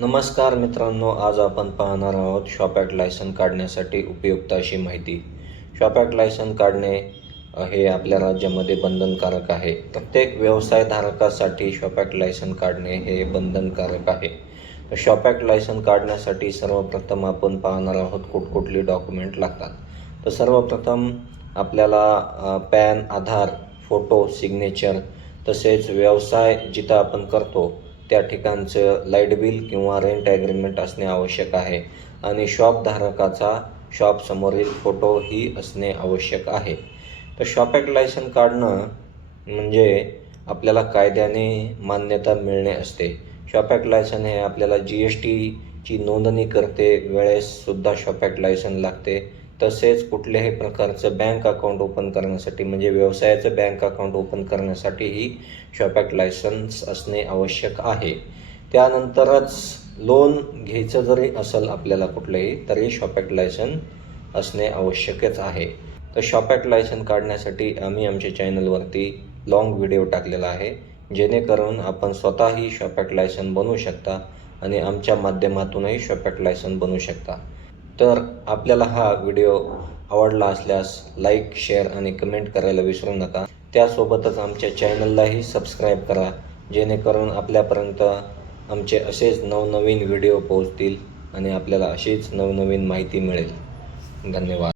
नमस्कार मित्रांनो, आज आपण पाहणार आहोत शॉप ॲक्ट लायसन काढण्यासाठी उपयुक्त अशी माहिती. शॉप ॲक्ट लायसन काढणे हे आपल्या राज्यामध्ये बंधनकारक आहे. प्रत्येक व्यवसायधारकासाठी शॉप ॲक्ट लायसन काढणे हे बंधनकारक आहे. शॉप ॲक्ट लायसन काढण्यासाठी सर्वप्रथम आपण पाहणार आहोत कुठकुठली डॉक्युमेंट लागतात. तर सर्वप्रथम आपल्याला पॅन, आधार, फोटो, सिग्नेचर तसेच व्यवसाय जिथं आपण करतो त्या ठिकाणचं लाईट बिल किंवा रेंट ॲग्रीमेंट असणे आवश्यक आहे आणि शॉपधारकाचा शॉपसमोरील फोटो ही असणे आवश्यक आहे. तर शॉप ॲक्ट लायसन काढणं म्हणजे आपल्याला कायद्याने मान्यता मिळणे असते. शॉप ॲक्ट लायसन हे आपल्याला GSTची नोंदणी करते वेळेससुद्धा शॉप ॲक्ट लायसन लागते. तसेच कुठल्याही प्रकारचं बँक अकाउंट ओपन करण्यासाठी म्हणजे व्यवसायाचं बँक अकाउंट ओपन करण्यासाठीही शॉप ॲक्ट लायसन्स असणे आवश्यक आहे. त्यानंतरच लोन घ्यायचं जरी असेल आपल्याला कुठलंही तरी शॉप ॲक्ट लायसन असणे आवश्यकच आहे. तर शॉप ॲक्ट लायसन काढण्यासाठी आम्ही आमच्या चॅनलवरती लॉंग व्हिडिओ टाकलेला आहे, जेणेकरून आपण स्वतःही शॉप ॲक्ट लायसन बनवू शकता आणि आमच्या माध्यमातूनही शॉप ॲक्ट लायसन बनवू शकता. तर आपल्याला हा व्हिडिओ आवडला असल्यास लाईक, शेअर आणि कमेंट करायला विसरू नका. त्यासोबतच आमच्या चॅनललाही सबस्क्राईब करा, जेणेकरून आपल्यापर्यंत आमचे असेच नवनवीन व्हिडिओ पोहोचतील आणि आपल्याला अशीच नवनवीन माहिती मिळेल. धन्यवाद.